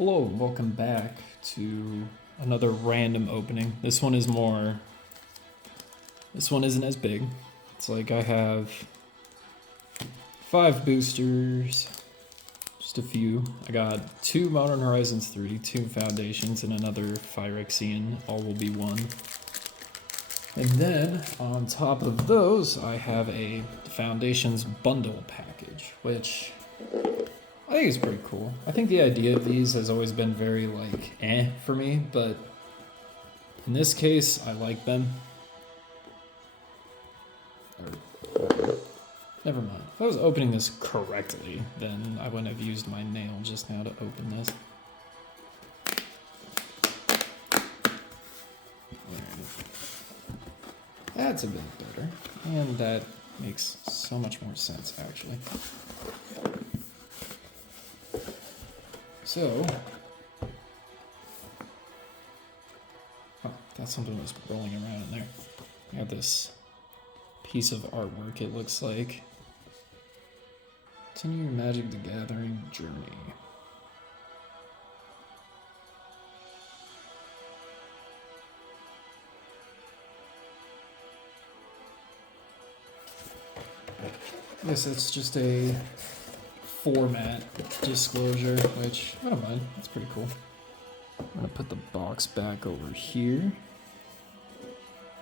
Hello and welcome back to another random opening. This one isn't as big. It's like I have 5 boosters, just a few. I got 2 Modern Horizons 3, 2 Foundations, and another Phyrexian, all will be 1. And then, on top of those, I have a Foundations bundle package, which I think it's pretty cool. I think the idea of these has always been very, for me, but in this case, I like them. Never mind. If I was opening this correctly, then I wouldn't have used my nail just now to open this. That's a bit better. And that makes so much more sense, actually. So, oh, that's something that's rolling around in there. I got this piece of artwork, it looks like. Continue your Magic the Gathering journey. Yes, it's just a format disclosure, which I don't mind. That's pretty cool. I'm gonna put the box back over here.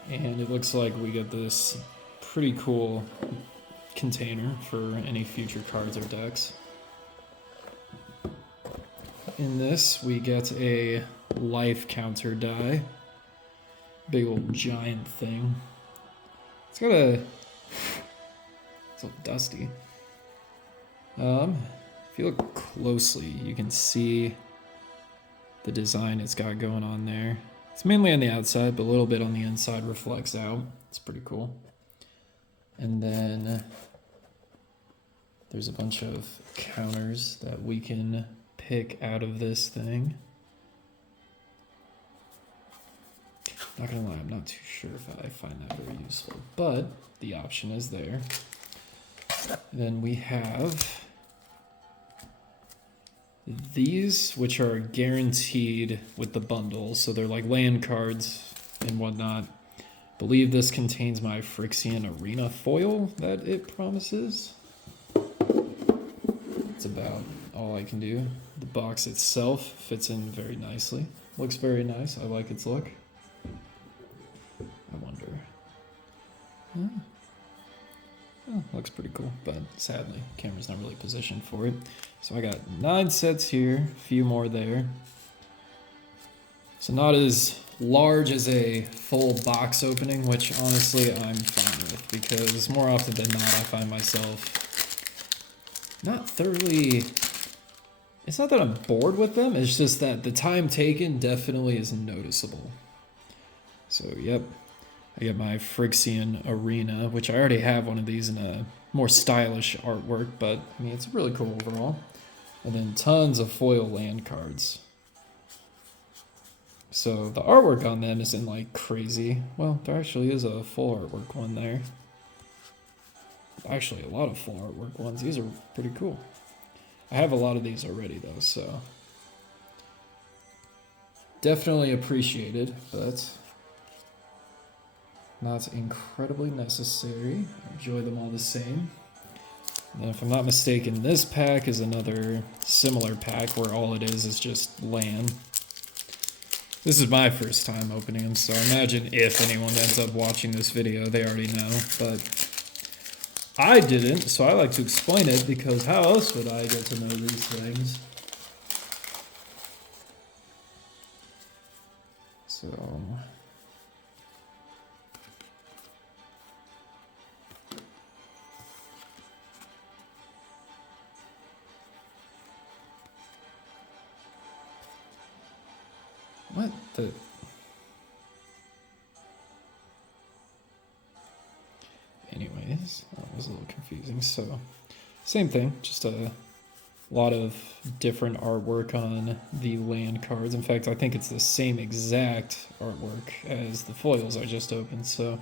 And it looks like we get this pretty cool container for any future cards or decks. In this, we get a life counter die. Big old giant thing. It's got a... It's all dusty. If you look closely, you can see the design it's got going on there. It's mainly on the outside, but a little bit on the inside reflects out. It's pretty cool. And then there's a bunch of counters that we can pick out of this thing. Not gonna lie, I'm not too sure if I find that very useful, but the option is there. Then we have these, which are guaranteed with the bundle, so they're like land cards and whatnot. Believe this contains my Phyrexian Arena foil that it promises. That's about all I can do. The box itself fits in very nicely. Looks very nice. I like its look. I wonder. Oh, looks pretty cool, but sadly, camera's not really positioned for it. So I got 9 sets here, a few more there. So not as large as a full box opening, which honestly I'm fine with, because more often than not I find myself not thoroughly... It's not that I'm bored with them, it's just that the time taken definitely is noticeable. So yep. I get my Phyrexian Arena, which I already have one of these in a more stylish artwork, but I mean, it's really cool overall. And then tons of foil land cards. So the artwork on them isn't like crazy. Well, there actually is a full artwork one there. Actually, a lot of full artwork ones. These are pretty cool. I have a lot of these already though, so definitely appreciated, but not incredibly necessary. I enjoy them all the same. And if I'm not mistaken, this pack is another similar pack where all it is just land. This is my first time opening them, so imagine if anyone ends up watching this video, they already know, but I didn't, so I like to explain it because how else would I get to know these things? So... What the... Anyways, that was a little confusing. So, same thing, just a lot of different artwork on the land cards. In fact, I think it's the same exact artwork as the foils I just opened, so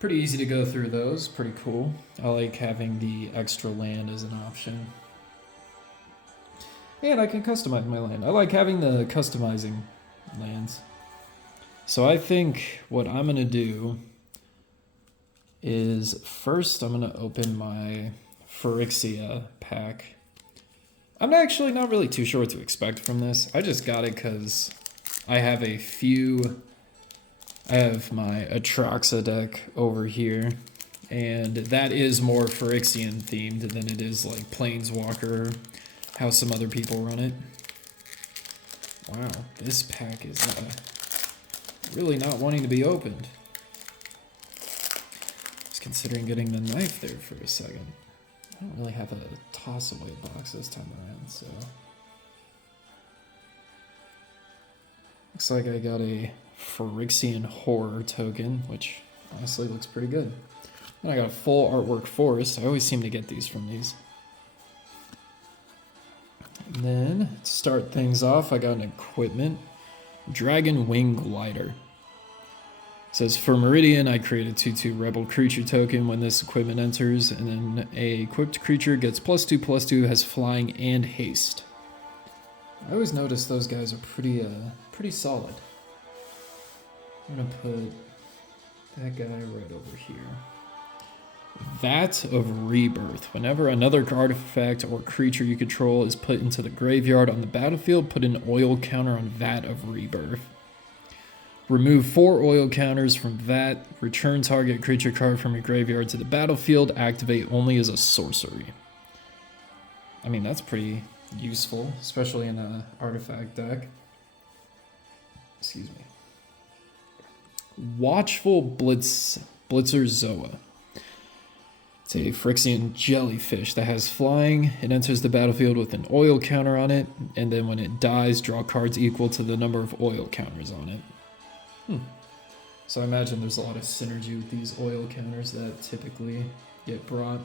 pretty easy to go through those, pretty cool. I like having the extra land as an option. And I can customize my land. I like having the customizing lands. So I think what I'm going to do is first I'm going to open my Phyrexia pack. I'm actually not really too sure what to expect from this. I just got it because I have I have my Atraxa deck over here, and that is more Phyrexian themed than it is like Planeswalker, how some other people run it. Wow, this pack is really not wanting to be opened. Just considering getting the knife there for a second. I don't really have a toss away box this time around, so. Looks like I got a Phyrexian Horror token, which honestly looks pretty good. And I got a full artwork forest. I always seem to get these from these. And then, to start things off, I got an equipment. Dragon Wing Glider. It says, for Meridian, I create a 2/2 Rebel Creature token when this equipment enters, and then a equipped creature gets +2/+2, has flying and haste. I always notice those guys are pretty solid. I'm gonna put that guy right over here. Vat of Rebirth. Whenever another artifact or creature you control is put into the graveyard on the battlefield, put an oil counter on Vat of Rebirth. Remove 4 oil counters from Vat. Return target creature card from your graveyard to the battlefield. Activate only as a sorcery. I mean, that's pretty useful, especially in an artifact deck. Excuse me. Watchful Blitzer Zoa. It's a Phyrexian jellyfish that has flying. It enters the battlefield with an oil counter on it, and then when it dies, draw cards equal to the number of oil counters on it. So I imagine there's a lot of synergy with these oil counters that typically get brought.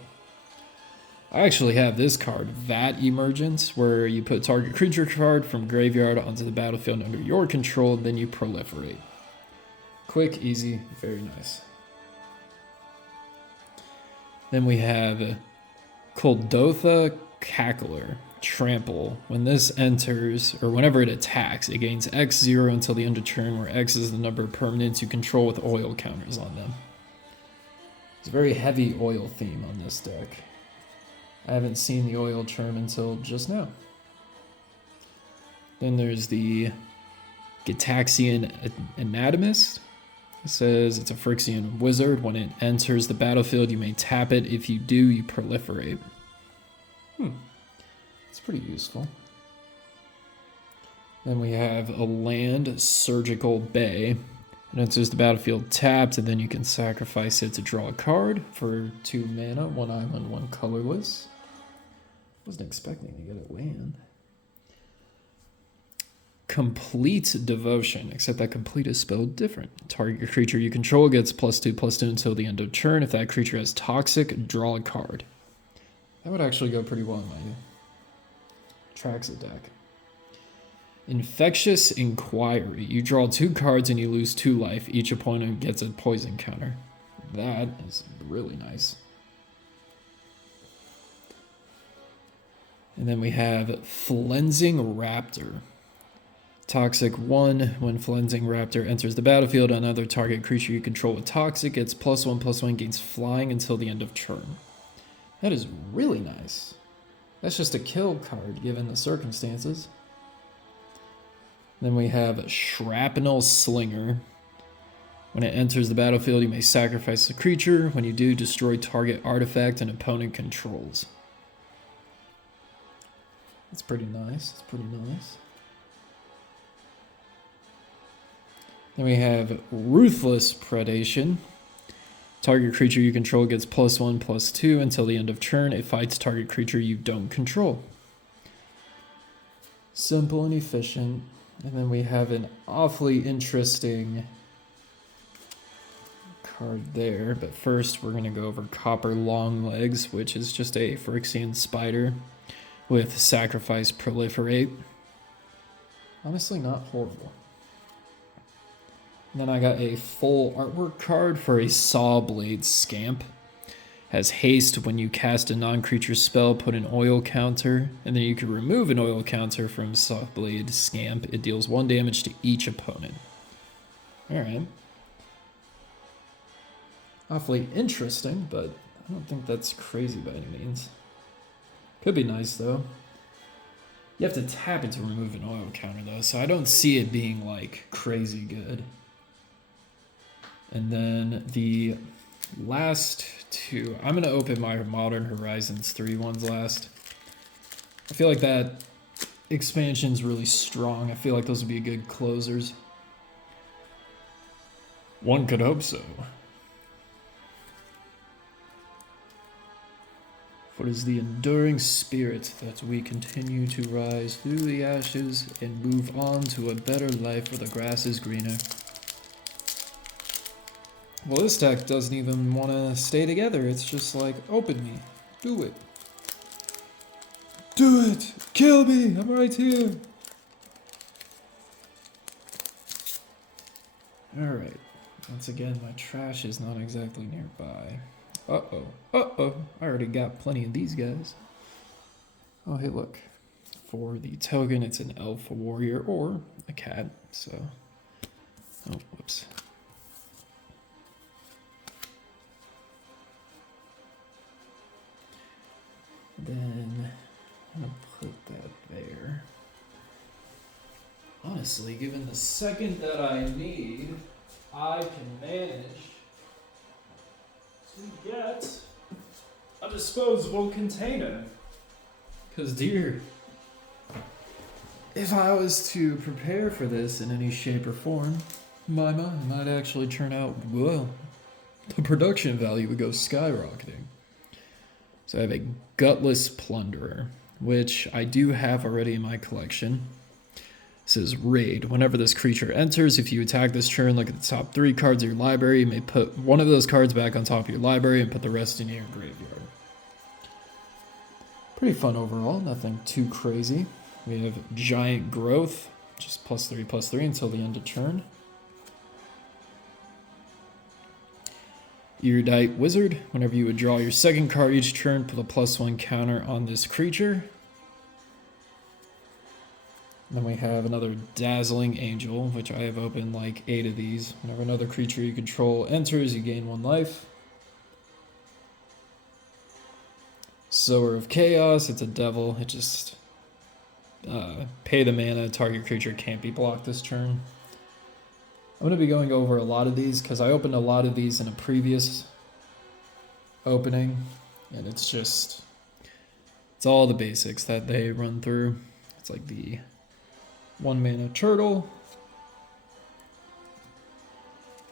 I actually have this card, Vat Emergence, where you put target creature card from graveyard onto the battlefield under your control, then you proliferate. Quick, easy, very nice. Then we have Kuldotha Cackler, Trample. When this enters, or whenever it attacks, it gains X0 until the end of turn, where X is the number of permanents you control with oil counters on them. It's a very heavy oil theme on this deck. I haven't seen the oil term until just now. Then there's the Gitaxian Anatomist. It says it's a Phyrexian wizard. When it enters the battlefield, you may tap it. If you do, you proliferate. It's pretty useful. Then we have a land, Surgical Bay. It enters the battlefield tapped, and then you can sacrifice it to draw a card for 2 mana, 1 island, 1 colorless. Wasn't expecting to get a land. Complete Devotion, except that complete is spelled different. Target creature you control gets +2/+2 until the end of turn. If that creature has Toxic, draw a card. That would actually go pretty well in my Traxa deck. Infectious Inquiry. You draw 2 cards and you lose 2 life. Each opponent gets a poison counter. That is really nice. And then we have Flensing Raptor. Toxic 1. When Flensing Raptor enters the battlefield, another target creature you control with Toxic gets +1/+1, gains flying until the end of turn. That is really nice. That's just a kill card given the circumstances. Then we have Shrapnel Slinger. When it enters the battlefield, you may sacrifice a creature. When you do, destroy target artifact an opponent controls. That's pretty nice. It's pretty nice. Then we have Ruthless Predation. Target creature you control gets +1/+2 until the end of turn. It fights target creature you don't control. Simple and efficient. And then we have an awfully interesting card there. But first, we're going to go over Copper Longlegs, which is just a Phyrexian spider with Sacrifice Proliferate. Honestly, not horrible. And then I got a full artwork card for a Saw Blade Scamp. Has haste when you cast a non-creature spell, put an oil counter, and then you can remove an oil counter from Softblade Scamp. It deals 1 damage to each opponent. Alright. Awfully interesting, but I don't think that's crazy by any means. Could be nice, though. You have to tap it to remove an oil counter, though, so I don't see it being, like, crazy good. And then the last two, I'm going to open my Modern Horizons 3 ones last. I feel like that expansion's really strong. I feel like those would be good closers. One could hope so. For it is the enduring spirit that we continue to rise through the ashes and move on to a better life where the grass is greener. Well, this deck doesn't even want to stay together. It's just like, open me. Do it. Do it! Kill me! I'm right here! Alright. Once again, my trash is not exactly nearby. Uh-oh. Uh-oh. I already got plenty of these guys. Oh, hey, look. For the token, it's an elf, a warrior, or a cat, so... Oh, whoops. Then, I'm gonna put that there. Honestly, given the second that I need, I can manage to get a disposable container. Because, dear, if I was to prepare for this in any shape or form, my mind might actually turn out, well, the production value would go skyrocketing. So I have a Gutless Plunderer, which I do have already in my collection. It says Raid. Whenever this creature enters, if you attack this turn, look at the top 3 cards of your library. You may put one of those cards back on top of your library and put the rest in your graveyard. Pretty fun overall, nothing too crazy. We have Giant Growth, just +3/+3 until the end of turn. Erudite Wizard. Whenever you would draw your second card each turn, put a +1 counter on this creature. Then we have another Dazzling Angel, which I have opened like 8 of these. Whenever another creature you control enters, you gain 1 life. Sower of Chaos. It's a devil. It just pay the mana. Target creature can't be blocked this turn. I'm going to be going over a lot of these because I opened a lot of these in a previous opening, and it's all the basics that they run through. It's like the 1 mana turtle,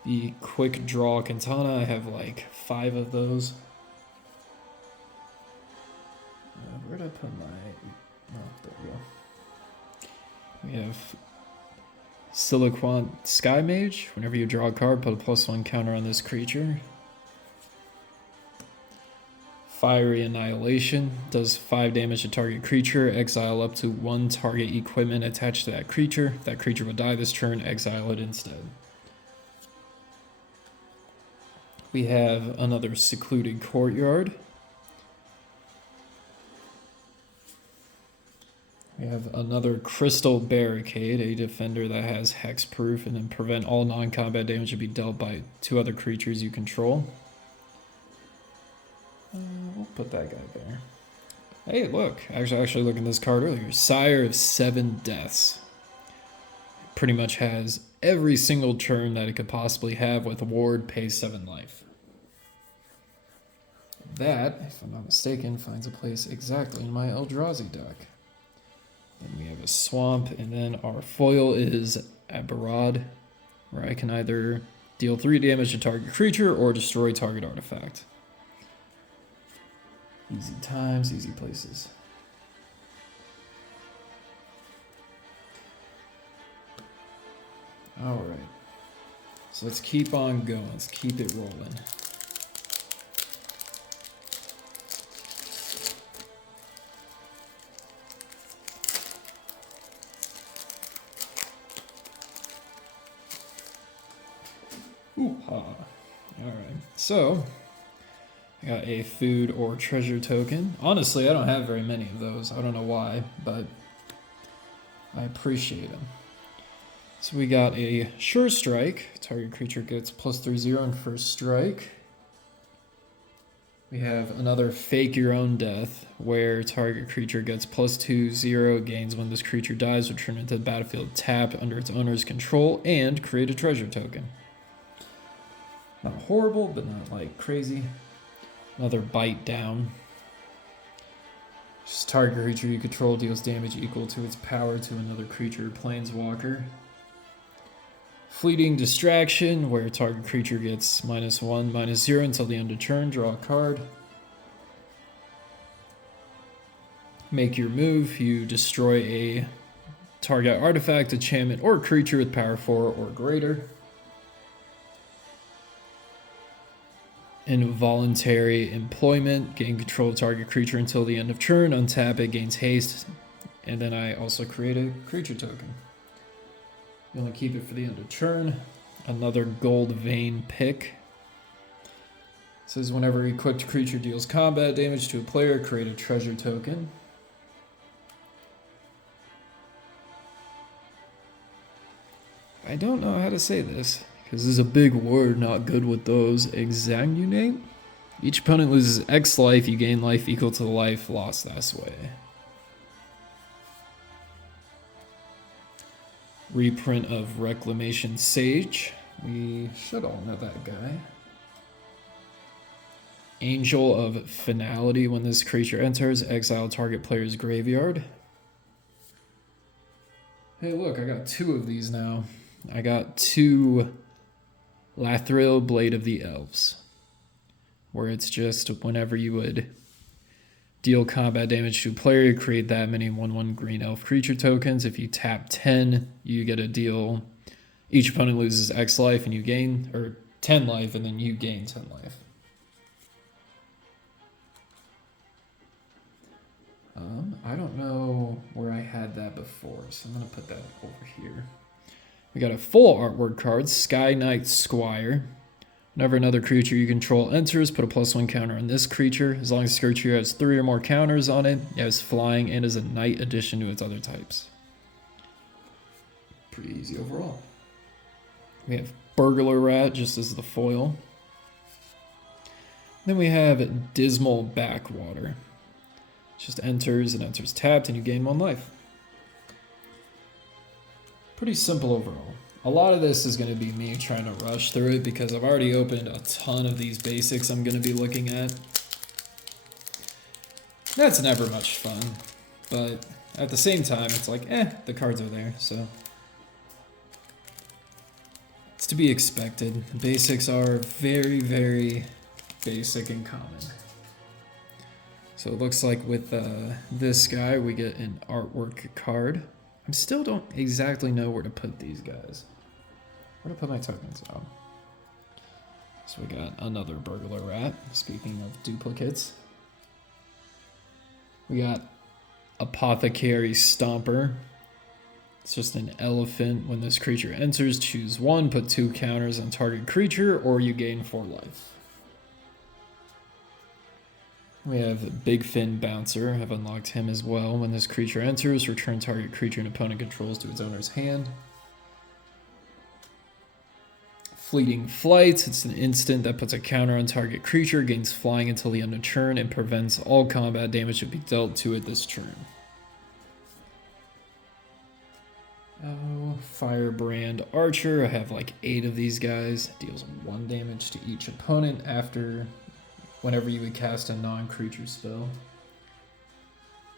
the quick draw katana. I have like 5 of those. Where did I put my... Oh, there we go. We have Siliquant Sky Mage. Whenever you draw a card, put a +1 counter on this creature. Fiery Annihilation. Does 5 damage to target creature. Exile up to 1 target equipment attached to that creature. If that creature would die this turn, exile it instead. We have another Secluded Courtyard. We have another Crystal Barricade, a defender that has hexproof and then prevent all non-combat damage to be dealt by 2 other creatures you control. We'll put that guy there. Hey, look. Actually looking at this card earlier. Sire of 7 Deaths. It pretty much has every single turn that it could possibly have with a ward, pays 7 life. That, if I'm not mistaken, finds a place exactly in my Eldrazi deck. Then we have a Swamp, and then our foil is Brrrr, where I can either deal 3 damage to target creature or destroy target artifact. Easy times, easy places. Alright. So let's keep on going. Let's keep it rolling. Ooh-ha. Alright. So, I got a food or treasure token. Honestly, I don't have very many of those. I don't know why, but I appreciate them. So we got a Sure Strike. Target creature gets +3/0 on first strike. We have another Fake Your Own Death, where target creature gets +2/0, gains when this creature dies, return it to the battlefield tapped under its owner's control, and create a treasure token. Not horrible, but not like crazy. Another Bite Down. Just target creature you control deals damage equal to its power to another creature or planeswalker. Fleeting Distraction, where target creature gets -1/-0 until the end of turn, draw a card. Make your move, you destroy a target artifact, enchantment, or creature with power 4 or greater. Involuntary Employment, gain control of target creature until the end of turn, untap it, gains haste, and then I also create a creature token. You only keep it for the end of turn. Another Gold Vein Pick. It says whenever equipped creature deals combat damage to a player, create a treasure token. I don't know how to say this, because this is a big word, not good with those. Exanguinate? Each opponent loses X life, you gain life equal to the life lost this way. Reprint of Reclamation Sage. We should all know that guy. Angel of Finality. When this creature enters, exile target player's graveyard. Hey look, I got 2 of these now. I got 2 Lathril Blade of the Elves, where it's just whenever you would deal combat damage to a player, you create that many 1/1 green elf creature tokens. If you tap 10, you get a deal. Each opponent loses X life and you gain, or 10 life, and then you gain 10 life. I don't know where I had that before, so I'm going to put that over here. We got a full artwork card, Sky Knight Squire. Whenever another creature you control enters, put a +1 counter on this creature. As long as this creature has 3 or more counters on it, it has flying and is a knight addition to its other types. Pretty easy overall. We have Burglar Rat just as the foil. Then we have Dismal Backwater. It just enters and enters tapped and you gain 1 life. Pretty simple overall. A lot of this is going to be me trying to rush through it because I've already opened a ton of these basics I'm going to be looking at. That's never much fun, but at the same time, it's like, the cards are there, so. It's to be expected. The basics are very, very basic and common. So it looks like with this guy, we get an artwork card. I still don't exactly know where to put these guys. Where to put my tokens? Oh. So we got another Burglar Rat, speaking of duplicates. We got Apothecary Stomper. It's just an elephant. When this creature enters, choose 1, put 2 counters on target creature, or you gain 4 life. We have Big Fin Bouncer. I've unlocked him as well. When this creature enters, return target creature and opponent controls to its owner's hand. Fleeting Flight. It's an instant that puts a counter on target creature, gains flying until the end of turn, and prevents all combat damage to be dealt to it this turn. Oh, Firebrand Archer. I have like 8 of these guys. Deals 1 damage to each opponent whenever you would cast a non-creature spell.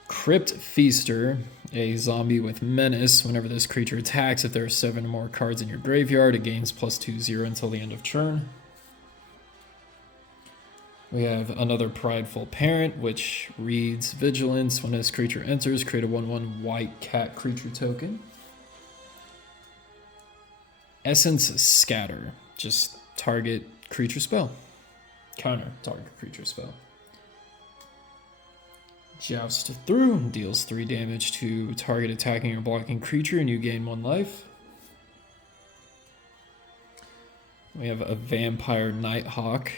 Crypt Feaster, a zombie with menace. Whenever this creature attacks, if there are 7 or more cards in your graveyard, it gains +2/0 until the end of turn. We have another Prideful Parent, which reads Vigilance. When this creature enters, create a 1/1 white cat creature token. Essence Scatter, just target creature spell. Counter target creature spell. Joust Through deals 3 damage to target attacking or blocking creature and you gain 1 life. We have a Vampire Nighthawk.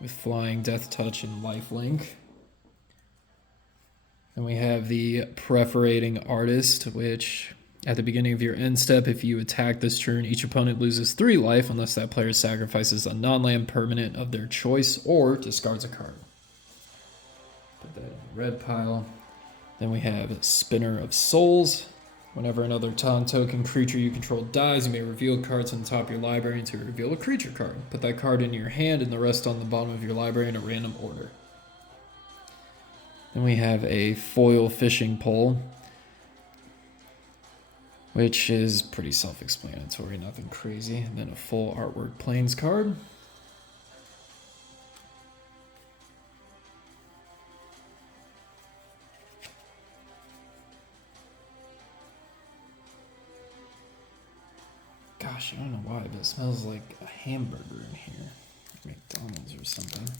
with Flying, Death Touch, and Lifelink. Then we have the Perforating Artist, which at the beginning of your end step, if you attack this turn, each opponent loses 3 life unless that player sacrifices a non-land permanent of their choice or discards a card. Put that in the red pile. Then we have Spinner of Souls. Whenever another token creature you control dies, you may reveal cards on the top of your library to reveal a creature card. Put that card in your hand and the rest on the bottom of your library in a random order. Then we have a Foil Fishing Pole, which is pretty self-explanatory, nothing crazy. And then a full artwork Plains card. Gosh, I don't know why, but it smells like a hamburger in here. McDonald's or something. It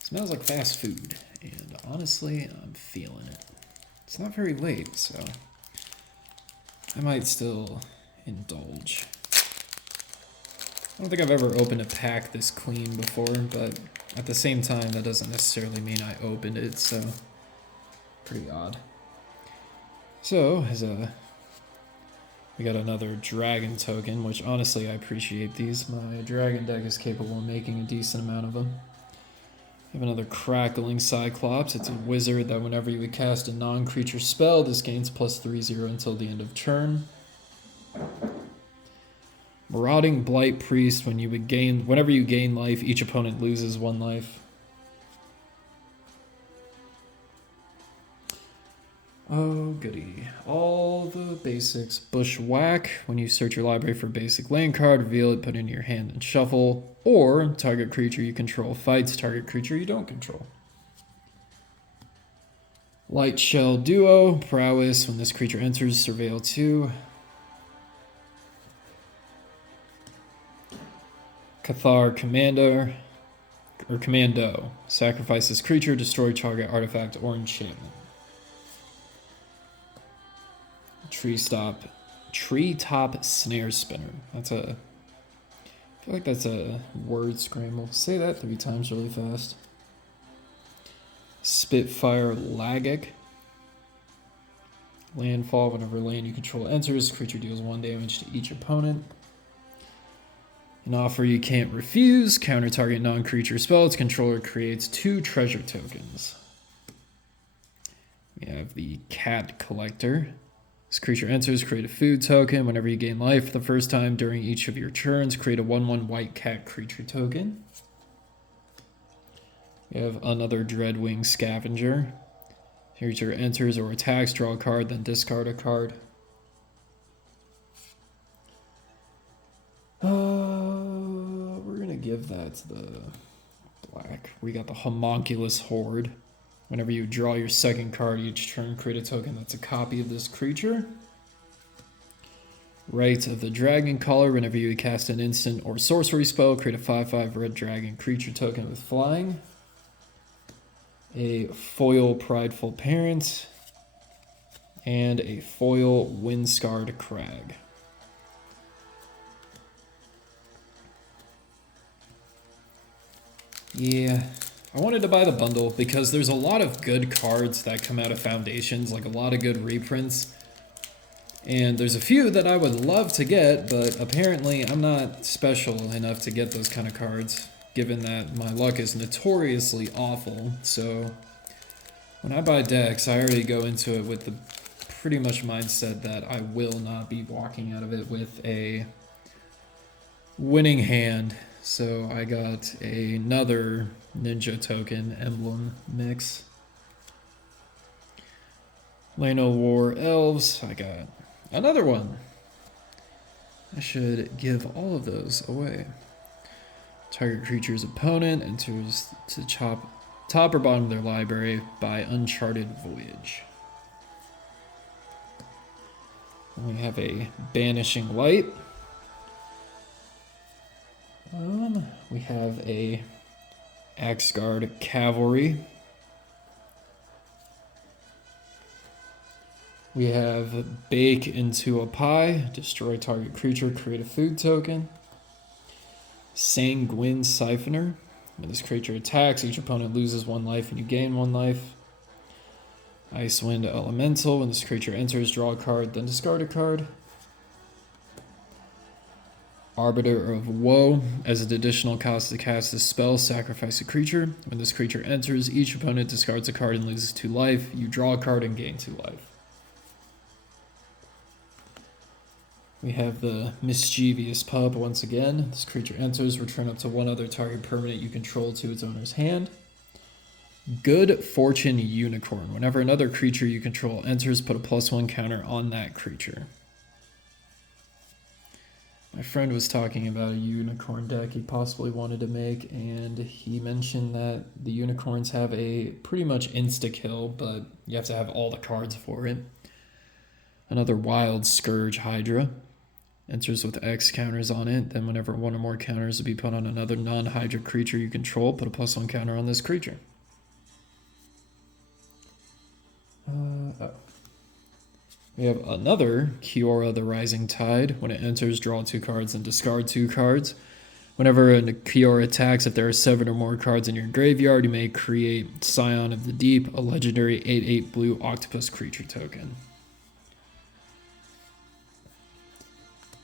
smells like fast food, and honestly, I'm feeling it. It's not very late, so I might still indulge. I don't think I've ever opened a pack this clean before, but at the same time, that doesn't necessarily mean I opened it, so pretty odd. So, we got another dragon token, which honestly I appreciate these. My dragon deck is capable of making a decent amount of them. We have another Crackling Cyclops. It's a wizard that whenever you would cast a non-creature spell, this gains +3/0 until the end of turn. Marauding Blight Priest. Whenever you gain life, each opponent loses 1 life. Oh, goody. All the basics. Bushwhack. When you search your library for a basic land card, reveal it, put it in your hand, and shuffle. Or, target creature you control fights target creature you don't control. Light Shell Duo. Prowess. When this creature enters, surveil 2. Cathar Commander. Or Commando. Sacrifice this creature, destroy target artifact or enchantment. Treetop Snare Spinner. I feel like that's a word scramble. Say that 3 times really fast. Spitfire Lagic. Landfall. Whenever land you control enters, creature deals 1 damage to each opponent. An offer you can't refuse. Counter target non-creature spell. Its controller creates 2 treasure tokens. We have the Cat Collector. This creature enters, create a food token. Whenever you gain life the first time during each of your turns, create a 1/1 white cat creature token. We have another Dreadwing Scavenger. Creature enters or attacks, draw a card, then discard a card. We're going to give that to the black. We got the Homunculus Horde. Whenever you draw your second card each turn, create a token that's a copy of this creature. Rite of the Dragon Caller. Whenever you cast an instant or sorcery spell, create a 5/5 red dragon creature token with flying. A foil Prideful Parent. And a foil Windscarred Crag. Yeah. I wanted to buy the bundle because there's a lot of good cards that come out of Foundations, like a lot of good reprints. And there's a few that I would love to get, but apparently I'm not special enough to get those kind of cards, given that my luck is notoriously awful. So when I buy decks, I already go into it with the pretty much mindset that I will not be walking out of it with a winning hand. So I got another Ninja Token Emblem mix. Lano War Elves. I got another one. I should give all of those away. Target creature's opponent enters to the top or bottom of their library by Uncharted Voyage. And we have a Banishing Light. We have a Axguard Cavalry. We have Bake into a Pie, destroy target creature, create a food token. Sanguine Siphoner. When this creature attacks, each opponent loses 1 life and you gain 1 life. Icewind Elemental. When this creature enters, draw a card, then discard a card. Arbiter of Woe. As an additional cost to cast this spell, sacrifice a creature. When this creature enters, each opponent discards a card and loses 2 life. You draw a card and gain 2 life. We have the Mischievous Pup once again. This creature enters, return up to 1 other target permanent you control to its owner's hand. Good Fortune Unicorn. Whenever another creature you control enters, put a +1 counter on that creature. My friend was talking about a unicorn deck he possibly wanted to make, and he mentioned that the unicorns have a pretty much insta-kill, but you have to have all the cards for it. Another Wild Scourge Hydra. Enters with X counters on it. Then whenever 1 or more counters will be put on another non-Hydra creature you control, put a +1 counter on this creature. We have another Kiora the Rising Tide. When it enters, draw 2 cards and discard 2 cards. Whenever a Kiora attacks, if there are 7 or more cards in your graveyard, you may create Scion of the Deep, a legendary 8/8 blue octopus creature token.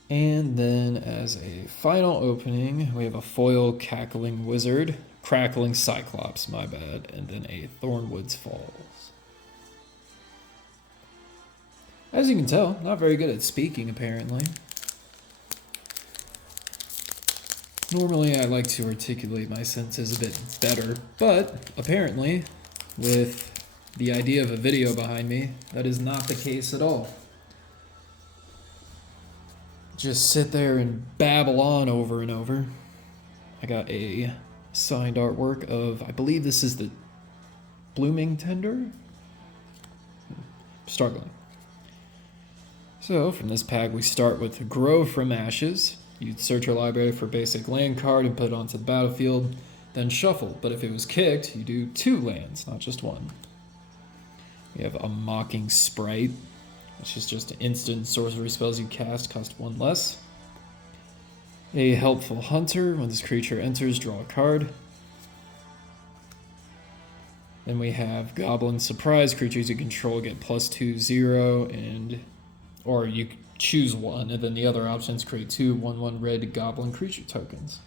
And then as a final opening, we have a foil Cackling Wizard, Crackling Cyclops, my bad, and then a Thornwood's Falls. As you can tell, not very good at speaking, apparently. Normally, I like to articulate my sentences a bit better, but apparently, with the idea of a video behind me, that is not the case at all. Just sit there and babble on over and over. I got a signed artwork of, I believe this is the Blooming Tender? Struggling. So, from this pack, we start with Grow from Ashes. You'd search your library for a basic land card and put it onto the battlefield, then shuffle. But if it was kicked, you do 2 lands, not just 1. We have a Mocking Sprite, which is just instant sorcery spells you cast, cost 1 less. A Helpful Hunter. When this creature enters, draw a card. Then we have Goblin Surprise. Creatures you control get +2/0 or you choose 1, and then the other options create 2 1/1 red goblin creature tokens.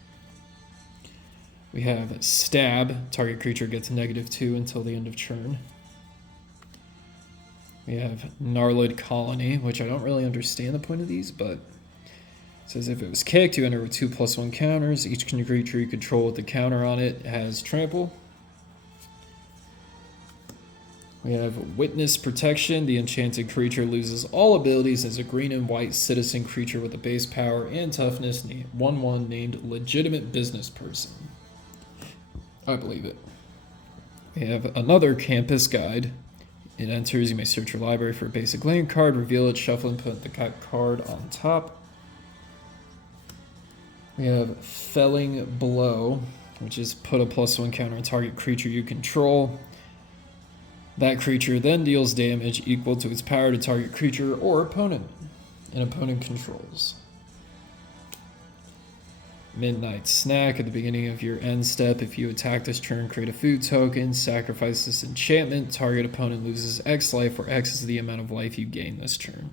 We have Stab. Target creature gets -2 until the end of turn. We have Gnarlid Colony, which I don't really understand the point of these, but it says if it was kicked, you enter with 2 +1 counters. Each creature you control with the counter on it has trample. We have Witness Protection. The enchanted creature loses all abilities as a green and white citizen creature with a base power and toughness 1/1 named Legitimate Business Person. I believe it. We have another Campus Guide. It enters, you may search your library for a basic land card, reveal it, shuffle, and put the card on top. We have Felling Blow, which is put a +1 counter on target creature you control. That creature then deals damage equal to its power to target creature or opponent an opponent controls. Midnight Snack. At the beginning of your end step, if you attack this turn, create a food token, sacrifice this enchantment, target opponent loses X life, where X is the amount of life you gain this turn.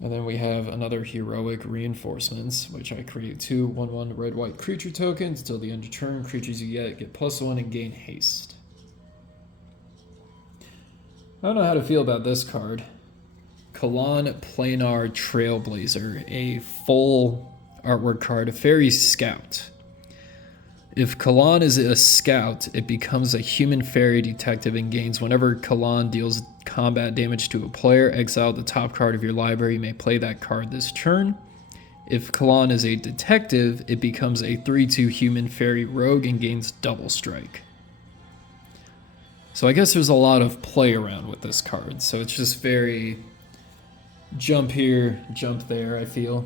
And then we have another Heroic Reinforcements, which I create 2 1/1 red-white creature tokens. Until the end of turn, creatures you get +1 and gain haste. I don't know how to feel about this card. Kalan Planar Trailblazer, a full artwork card, a fairy scout. If Kalan is a scout, it becomes a human fairy detective and gains whenever Kalan deals combat damage to a player, exile the top card of your library. You may play that card this turn. If Kalan is a detective, it becomes a 3/2 human fairy rogue and gains double strike. So I guess there's a lot of play around with this card. So it's just very jump here, jump there, I feel.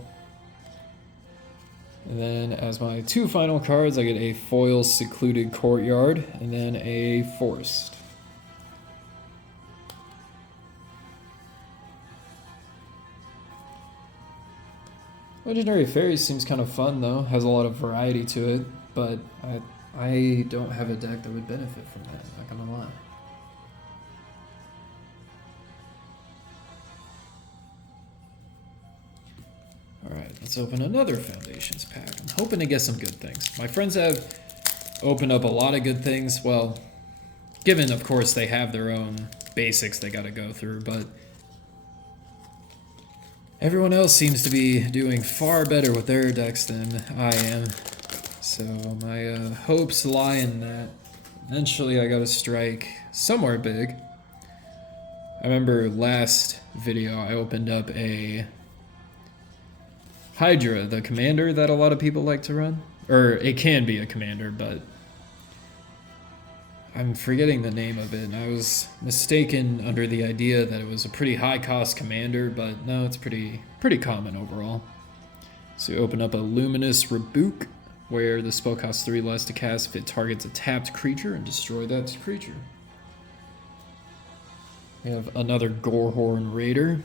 And then as my 2 final cards, I get a foil Secluded Courtyard and then a Forest. Legendary Fairy seems kind of fun though, has a lot of variety to it, but I don't have a deck that would benefit from that, not gonna lie. Alright, let's open another Foundations pack. I'm hoping to get some good things. My friends have opened up a lot of good things, well, given of course they have their own basics they gotta go through, but everyone else seems to be doing far better with their decks than I am. So my hopes lie in that eventually I gotta strike somewhere big. I remember last video I opened up a Hydra, the commander that a lot of people like to run. Or it can be a commander, but I'm forgetting the name of it. And I was mistaken under the idea that it was a pretty high cost commander, but no, it's pretty common overall. So you open up a Luminous Rebuke, where the spell costs 3 less to cast if it targets a tapped creature, and destroy that creature. We have another Gorehorn Raider,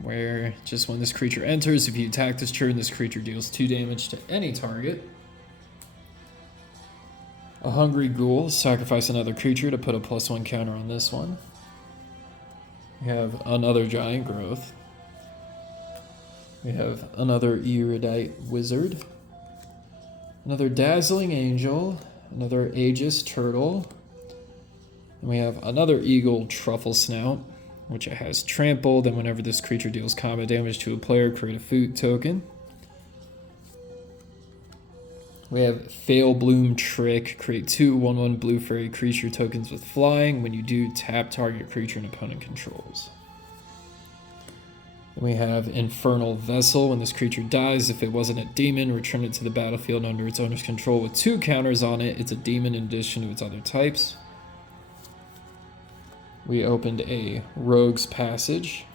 where just when this creature enters, if you attack this turn, this creature deals 2 damage to any target. A Hungry Ghoul, sacrifice another creature to put a +1 counter on this one. We have another Giant Growth. We have another Erudite Wizard. Another Dazzling Angel. Another Aegis Turtle. And we have another Eagle Truffle Snout, which has Trample. Then whenever this creature deals combat damage to a player, create a food token. We have Fail Bloom Trick, create 2 1/1 blue fairy creature tokens with flying. When you do, tap target creature an opponent controls. Then we have Infernal Vessel. When this creature dies, if it wasn't a demon, return it to the battlefield under its owner's control with 2 counters on it. It's a demon in addition to its other types. We opened a Rogue's Passage.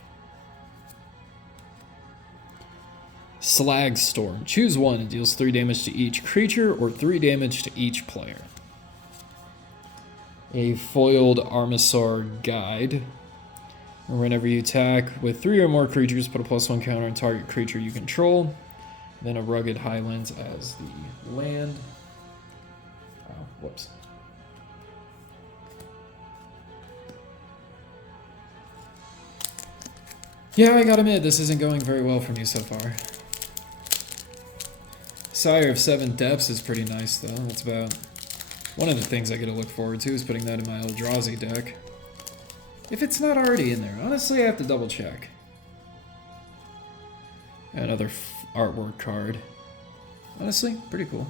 Slag Storm. Choose one. It deals 3 damage to each creature or 3 damage to each player. A Foiled Armasaur Guide. Whenever you attack with 3 or more creatures, put a +1 counter on target creature you control. Then a Rugged Highlands as the land. Oh, whoops. Yeah, I gotta admit, this isn't going very well for me so far. Sire of 7 Depths is pretty nice, though. That's about one of the things I get to look forward to, is putting that in my Eldrazi deck. If it's not already in there. Honestly, I have to double check. Another artwork card. Honestly, pretty cool.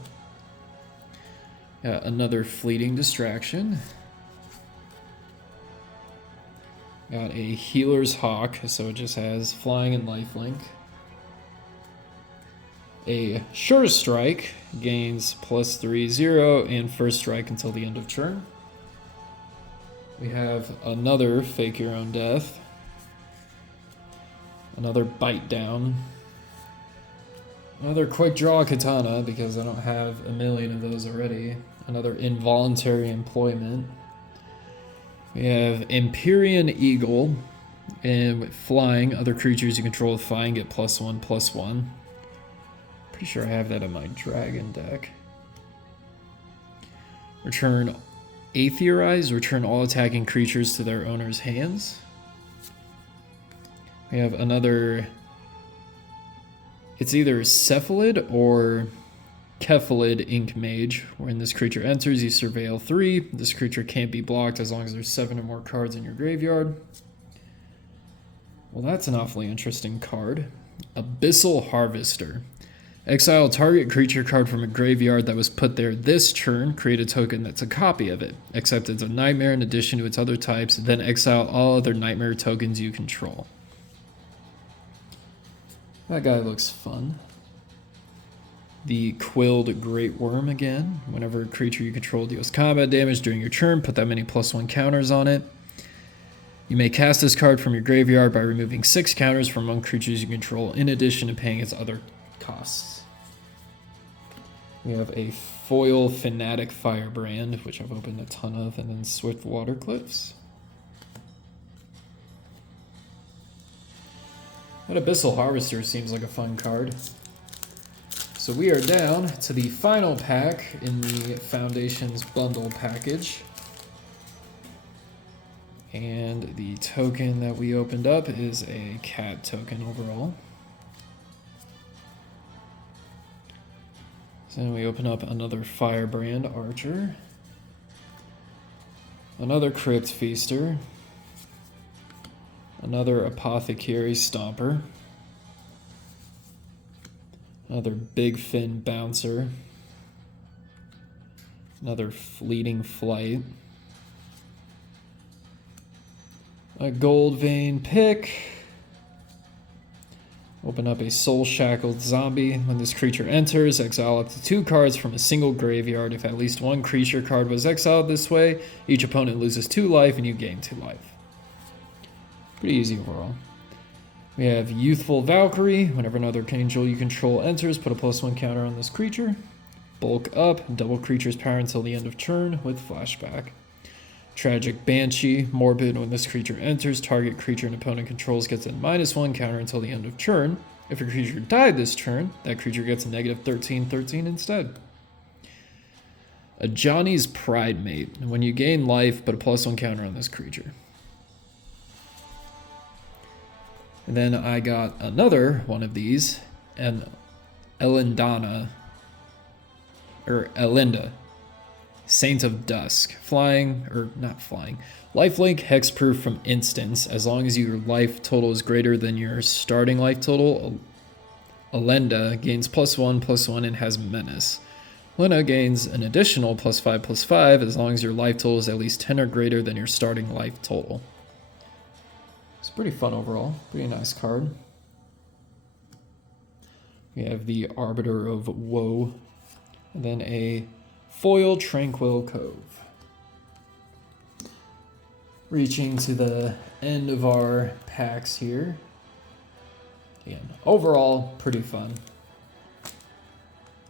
Another Fleeting Distraction. Got a Healer's Hawk, so it just has flying and lifelink. A Sure Strike, gains +3/0 and first strike until the end of turn. We have another Fake Your Own Death. Another Bite Down. Another Quick Draw Katana, because I don't have a million of those already. Another Involuntary Employment. We have Empyrean Eagle, and with flying, other creatures you control with flying get +1/+1. Pretty sure I have that in my dragon deck. Return Aetherize, return all attacking creatures to their owner's hands. We have another, it's either Cephalid or Cephalid Ink Mage. When this creature enters, you surveil 3. This creature can't be blocked as long as there's 7 or more cards in your graveyard. Well, that's an awfully interesting card. Abyssal Harvester. Exile target creature card from a graveyard that was put there this turn. Create a token that's a copy of it, except it's a nightmare in addition to its other types. Then exile all other nightmare tokens you control. That guy looks fun. The Quilled Great Worm again. Whenever a creature you control deals combat damage during your turn, put that many +1 counters on it. You may cast this card from your graveyard by removing 6 counters from among creatures you control, in addition to paying its other costs. We have a Foil Fanatic Firebrand, which I've opened a ton of, and then Swift Water Cliffs. That Abyssal Harvester seems like a fun card. So we are down to the final pack in the Foundations bundle package. And the token that we opened up is a cat token overall. So then we open up another Firebrand Archer. Another Crypt Feaster. Another Apothecary Stomper. Another Big Fin Bouncer. Another Fleeting Flight. A Gold Vein Pick. Open up a Soul Shackled Zombie. When this creature enters, exile up to 2 cards from a single graveyard. If at least 1 creature card was exiled this way, each opponent loses 2 life and you gain 2 life. Pretty easy overall. We have Youthful Valkyrie. Whenever another angel you control enters, put a +1 counter on this creature. Bulk up, double creature's power until the end of turn with flashback. Tragic Banshee. Morbid. When this creature enters, target creature an opponent controls gets a -1 counter until the end of turn. If a creature died this turn, that creature gets a -13/13 instead. A Johnny's Pride Mate. When you gain life, put a +1 counter on this creature. And then I got another one of these, an Elinda, Saint of Dusk. Lifelink, hexproof from instance. As long as your life total is greater than your starting life total, Elinda gains +1/+1 and has menace. Lena gains an additional +5/+5 as long as your life total is at least 10 or greater than your starting life total. It's pretty fun overall. Pretty nice card. We have the Arbiter of Woe. And then a foil Tranquil Cove. Reaching to the end of our packs here. Again, overall, pretty fun.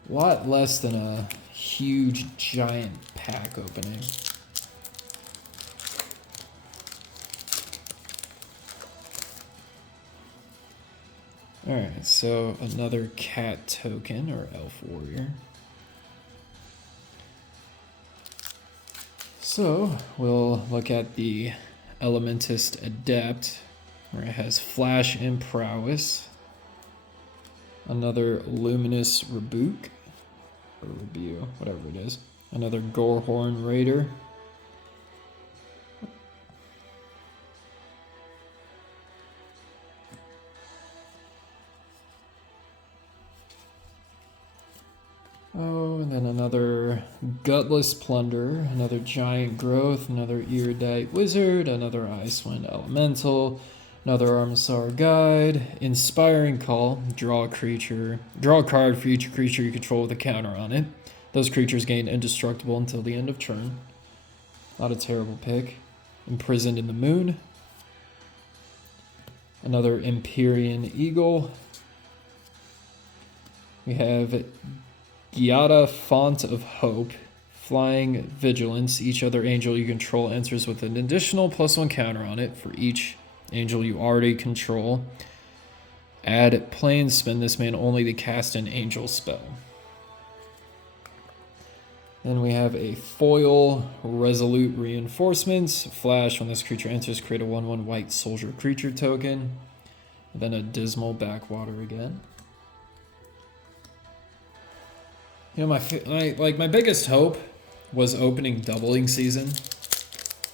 A lot less than a huge, giant pack opening. Alright, so another cat token, or elf warrior. So, we'll look at the Elementist Adept, where it has Flash and Prowess. Another Luminous Rebuke, or Rebuke, whatever it is. Another Gorehorn Raider. Oh, and then another Gutless Plunder, another Giant Growth, another Erudite Wizard, another Icewind Elemental, another Armasaur Guide, Inspiring Call, draw a card for each creature you control with a counter on it. Those creatures gain indestructible until the end of turn. Not a terrible pick. Imprisoned in the Moon. Another Empyrean Eagle. We have Giada, Font of Hope, Flying Vigilance. Each other angel you control enters with an additional +1 counter on it for each angel you already control. Add Planesspin this man only to cast an angel spell. Then we have a foil Resolute Reinforcements. Flash, when this creature enters, create a 1/1 white soldier creature token. And then a Dismal Backwater again. You know, my biggest hope was opening Doubling Season,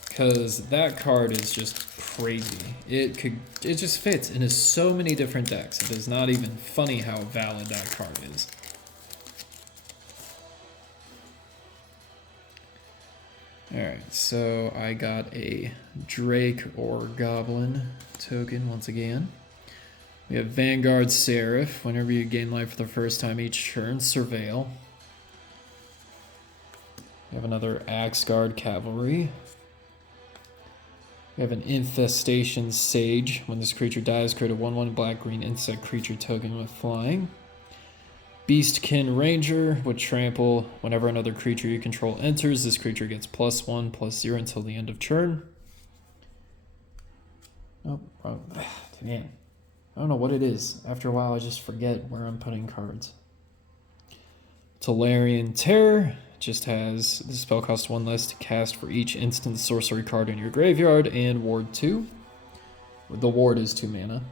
because that card is just crazy. It just fits into so many different decks. It is not even funny how valid that card is. Alright, so I got a Drake or Goblin token once again. We have Vanguard Seraph. Whenever you gain life for the first time each turn, Surveil. We have another Axguard Cavalry. We have an Infestation Sage. When this creature dies, create a 1/1 black-green insect creature token with flying. Beastkin Ranger with Trample. Whenever another creature you control enters, this creature gets +1/+0 until the end of turn. Oh, man. I don't know what it is. After a while, I just forget where I'm putting cards. Tolarian Terror just has the spell cost 1 less to cast for each instant sorcery card in your graveyard, and ward 2. The ward is 2 mana.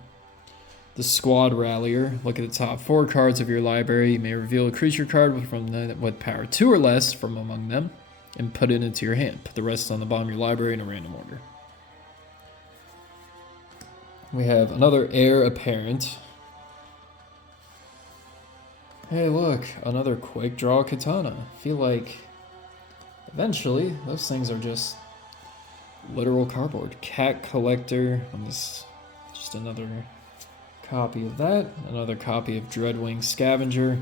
The Squad Rallier. Look at the top 4 cards of your library. You may reveal a creature card with power 2 or less from among them and put it into your hand. Put the rest on the bottom of your library in a random order. We have another Heir Apparent. Hey look, another Quick Draw Katana. I feel like eventually those things are just literal cardboard. Cat Collector. And this just another copy of that. Another copy of Dreadwing Scavenger.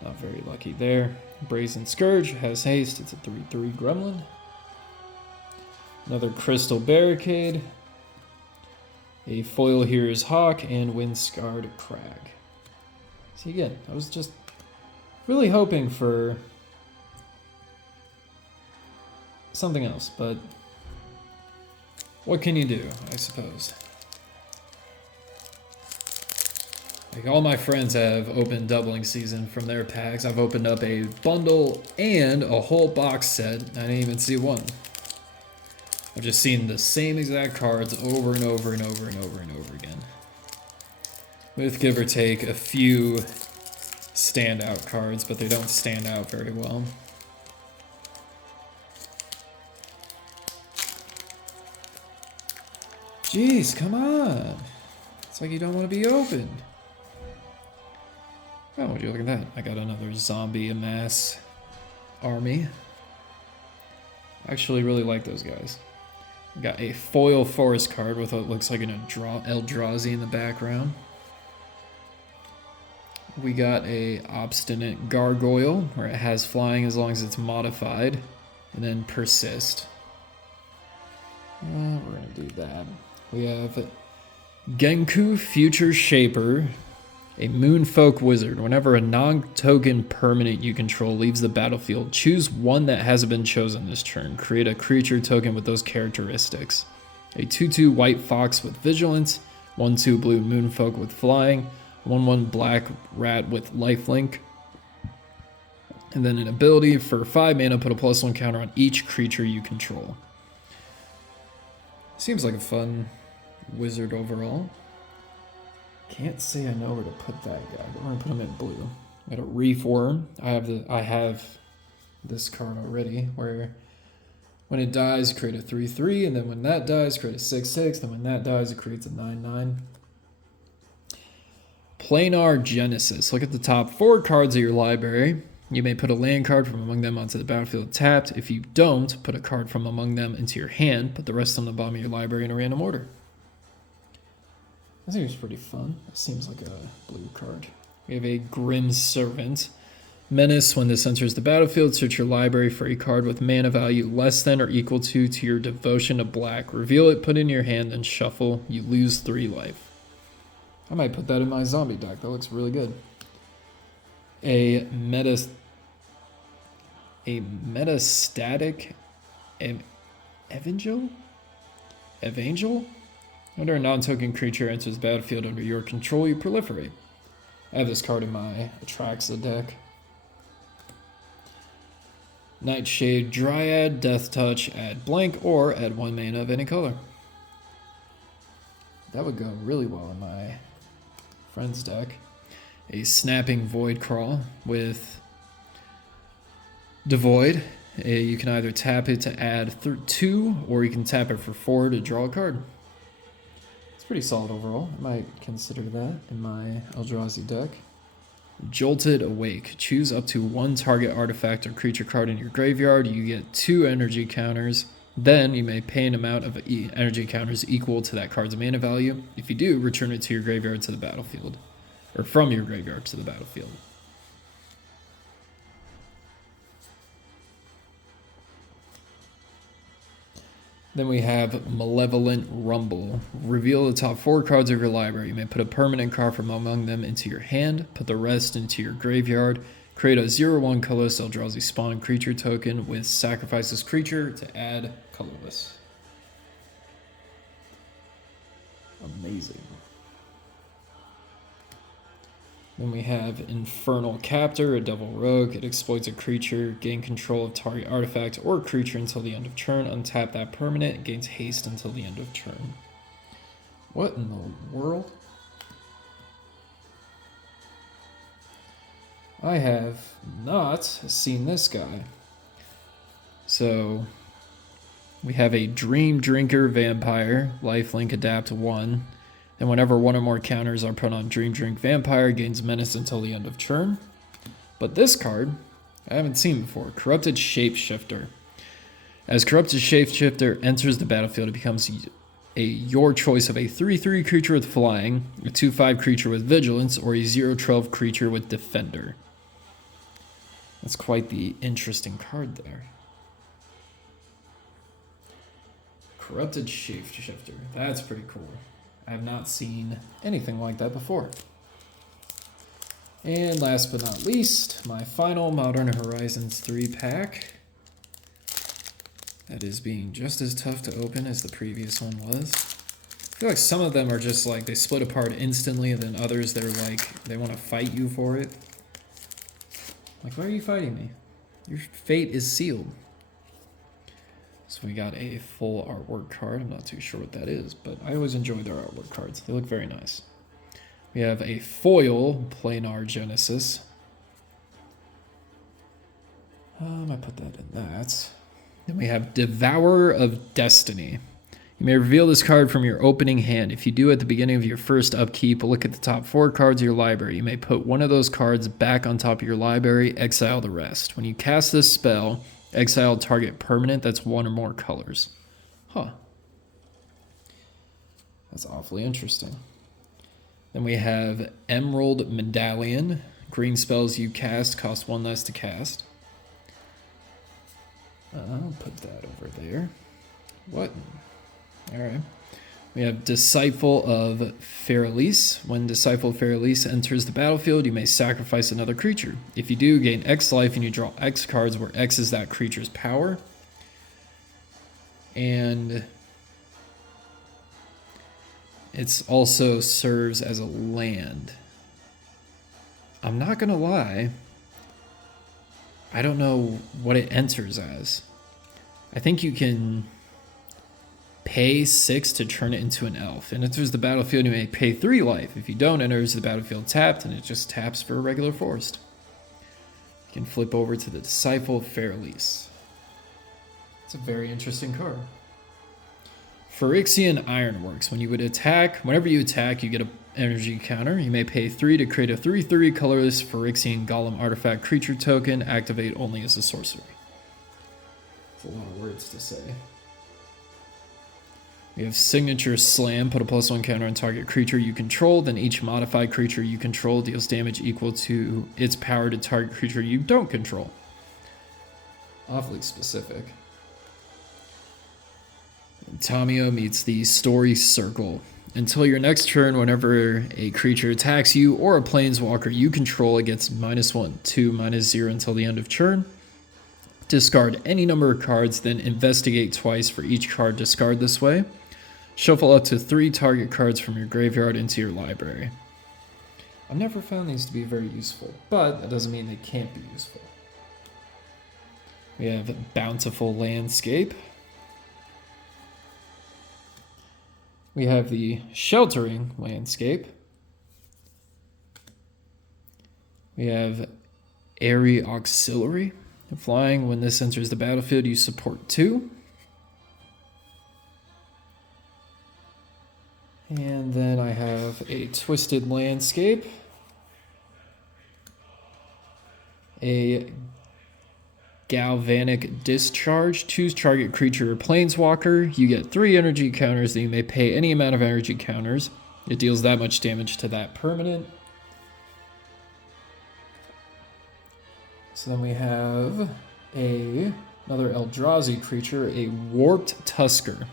Not very lucky there. Brazen Scourge has haste. It's a 3/3 gremlin. Another Crystal Barricade. A Foil Here's Hawk and Windscarred Crag. See, again, I was just really hoping for something else, but what can you do, I suppose? Like, all my friends have opened Doubling Season from their packs. I've opened up a bundle and a whole box set. I didn't even see one. I've just seen the same exact cards over and over and over and over and over again. With give or take a few standout cards, but they don't stand out very well. Jeez, come on. It's like you don't want to be open. Oh, would you look at that? I got another Zombie Amass army. I actually really like those guys. Got a foil forest card with what looks like an Eldrazi in the background. We got a Obstinate Gargoyle, where it has flying as long as it's modified, and then persist. We're gonna do that. We have Genku Future Shaper, a Moonfolk Wizard. Whenever a non-token permanent you control leaves the battlefield, choose one that hasn't been chosen this turn. Create a creature token with those characteristics. A 2/2 white fox with vigilance, 1/2 blue moonfolk with flying, 1/1 black rat with lifelink. And then an ability for 5 mana, put a +1 counter on each creature you control. Seems like a fun wizard overall. Can't say I know where to put that guy, but we're gonna put him in blue. Got a Reef Worm. I have this card already, where when it dies, create a 3/3, and then when that dies, create a 6/6, and when that dies, it creates a 9/9. Planar Genesis. Look at the top 4 cards of your library. You may put a land card from among them onto the battlefield tapped. If you don't, put a card from among them into your hand. Put the rest on the bottom of your library in a random order. That seems pretty fun. That seems like a blue card. We have a Grim Servant. Menace. When this enters the battlefield, search your library for a card with mana value less than or equal to your devotion to black. Reveal it, put it in your hand, and shuffle. You lose 3 life. I might put that in my zombie deck. That looks really good. A metastatic Evangel? Whenever a non-token creature enters the battlefield under your control, you proliferate. I have this card in my Atraxa deck. Nightshade Dryad, Death Touch, add blank, or add 1 mana of any color. That would go really well in my friend's deck. A Snapping Void Crawl with Devoid. You can either tap it to add 2, or you can tap it for 4 to draw a card. It's pretty solid overall. I might consider that in my Eldrazi deck. Jolted Awake. Choose up to 1 target artifact or creature card in your graveyard. You get 2 energy counters. Then you may pay an amount of energy counters equal to that card's mana value. If you do, return it to your graveyard to the battlefield. Or from your graveyard to the battlefield. Then we have Malevolent Rumble. Reveal the top 4 cards of your library. You may put a permanent card from among them into your hand. Put the rest into your graveyard. Create a 0/1 colorless Eldrazi spawn creature token with sacrifice this creature to add colorless. Amazing. Then we have Infernal Captor, a Devil Rogue. It exploits a creature, gain control of target artifact or creature until the end of turn. Untap that permanent, it gains haste until the end of turn. What in the world? I have not seen this guy. So we have a Dream Drinker Vampire, lifelink adapt 1. Then whenever one or more counters are put on Dream Drink Vampire, gains menace until the end of turn. But this card, I haven't seen before. Corrupted Shapeshifter. As Corrupted Shapeshifter enters the battlefield, it becomes your choice of a 3/3 creature with flying, a 2/5 creature with vigilance, or a 0/12 creature with defender. That's quite the interesting card there. Corrupted Shapeshifter. That's pretty cool. I have not seen anything like that before. And last but not least, my final Modern Horizons 3 pack. That is being just as tough to open as the previous one was. I feel like some of them are just like they split apart instantly, and then others they're like they want to fight you for it. Like, why are you fighting me? Your fate is sealed. So we got a full artwork card. I'm not too sure what that is, but I always enjoy their artwork cards. They look very nice. We have a foil Planar Genesis. I put that in that. Then we have Devourer of Destiny. You may reveal this card from your opening hand. If you do at the beginning of your first upkeep, look at the top 4 cards of your library. You may put one of those cards back on top of your library, exile the rest. When you cast this spell, exile target permanent that's 1 or more colors. Huh. That's awfully interesting. Then we have Emerald Medallion. Green spells you cast cost 1 less to cast. I'll put that over there. What? Alright. We have Disciple of Feralise. When Disciple of Feralise enters the battlefield, you may sacrifice another creature. If you do, gain X life and you draw X cards where X is that creature's power. And it also serves as a land. I'm not gonna lie, I don't know what it enters as. I think you can pay 6 to turn it into an elf. It enters the battlefield, you may pay 3 life. If you don't, it enters the battlefield tapped, and it just taps for a regular forest. You can flip over to the Disciple of Feralise. It's a very interesting card. Phyrexian Ironworks. Whenever you attack, you get an energy counter. You may pay 3 to create a 3/3 colorless Phyrexian Golem artifact creature token. Activate only as a sorcery. That's a lot of words to say. We have Signature Slam. Put a +1 counter on target creature you control. Then each modified creature you control deals damage equal to its power to target creature you don't control. Awfully specific. Tamio meets the Story Circle. Until your next turn, whenever a creature attacks you or a planeswalker you control, it gets -1, 2, -0 until the end of turn. Discard any number of cards, then investigate twice for each card discard this way. Shuffle up to 3 target cards from your graveyard into your library. I've never found these to be very useful, but that doesn't mean they can't be useful. We have Bountiful Landscape. We have the Sheltering Landscape. We have Airy Auxiliary. Flying, when this enters the battlefield, you support 2. And then I have a Twisted Landscape. A Galvanic Discharge. Choose target creature or planeswalker. You get 3 energy counters that you may pay any amount of energy counters. It deals that much damage to that permanent. So then we have another Eldrazi creature, a Warped Tusker.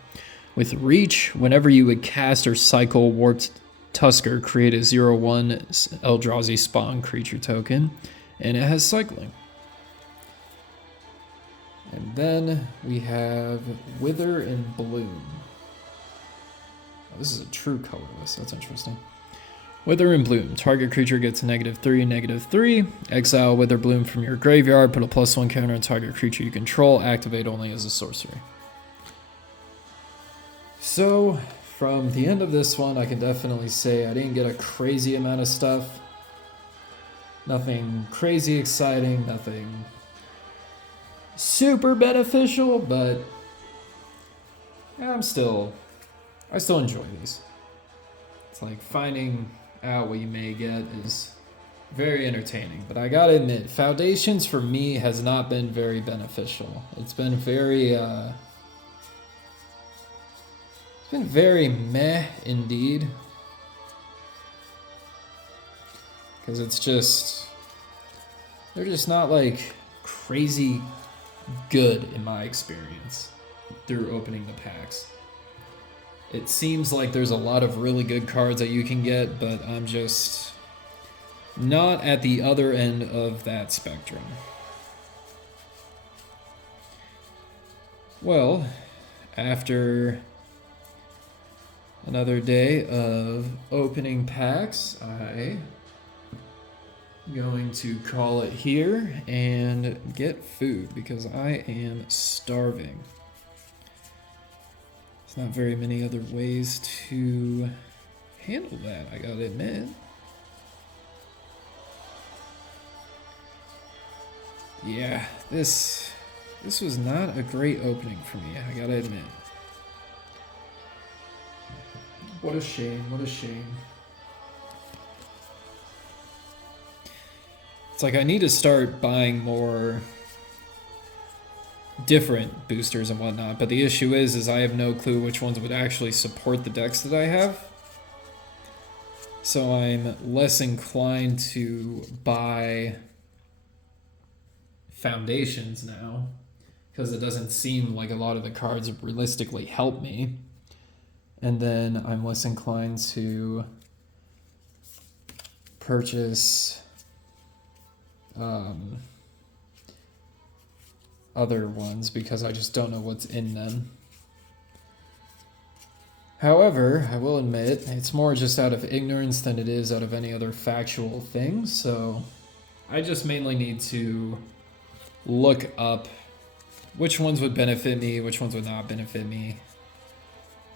With Reach, whenever you would cast or cycle Warped Tusker, create a 0/1 Eldrazi spawn creature token, and it has cycling. And then we have Wither and Bloom. Oh, this is a true colorless, that's interesting. Wither and Bloom. Target creature gets -3, -3. Exile Wither Bloom from your graveyard. Put a +1 counter on target creature you control. Activate only as a sorcery. So, from the end of this one, I can definitely say I didn't get a crazy amount of stuff. Nothing crazy exciting, nothing super beneficial, but yeah, I still enjoy these. It's like finding out what you may get is very entertaining, but I gotta admit, Foundations for me has not been very beneficial. It's been very meh indeed. Because they're just not like crazy good in my experience through opening the packs. It seems like there's a lot of really good cards that you can get, but I'm just not at the other end of that spectrum. Well, after another day of opening packs, I'm going to call it here and get food because I am starving. There's not very many other ways to handle that, I gotta admit. Yeah, this was not a great opening for me, I gotta admit. What a shame, what a shame. It's like I need to start buying more different boosters and whatnot, but the issue is I have no clue which ones would actually support the decks that I have. So I'm less inclined to buy Foundations now, because it doesn't seem like a lot of the cards realistically help me. And then I'm less inclined to purchase other ones because I just don't know what's in them. However, I will admit, it's more just out of ignorance than it is out of any other factual thing, so I just mainly need to look up which ones would benefit me, which ones would not benefit me,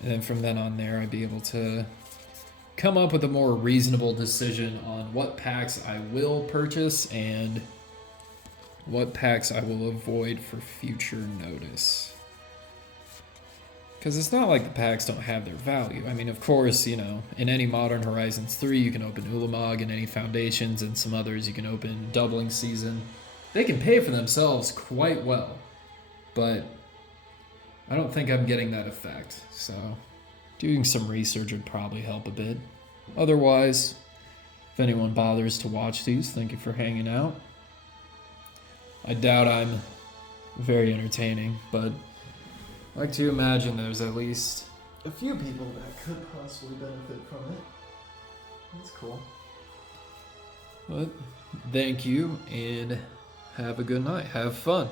and then from then on there I'd be able to come up with a more reasonable decision on what packs I will purchase and what packs I will avoid for future notice. Because it's not like the packs don't have their value. I mean, of course, you know, in any Modern Horizons 3, you can open Ulamog, and any Foundations, and some others, you can open Doubling Season. They can pay for themselves quite well, but I don't think I'm getting that effect, so doing some research would probably help a bit. Otherwise, if anyone bothers to watch these, thank you for hanging out. I doubt I'm very entertaining, but I like to imagine there's at least a few people that could possibly benefit from it. That's cool. But thank you, and have a good night. Have fun.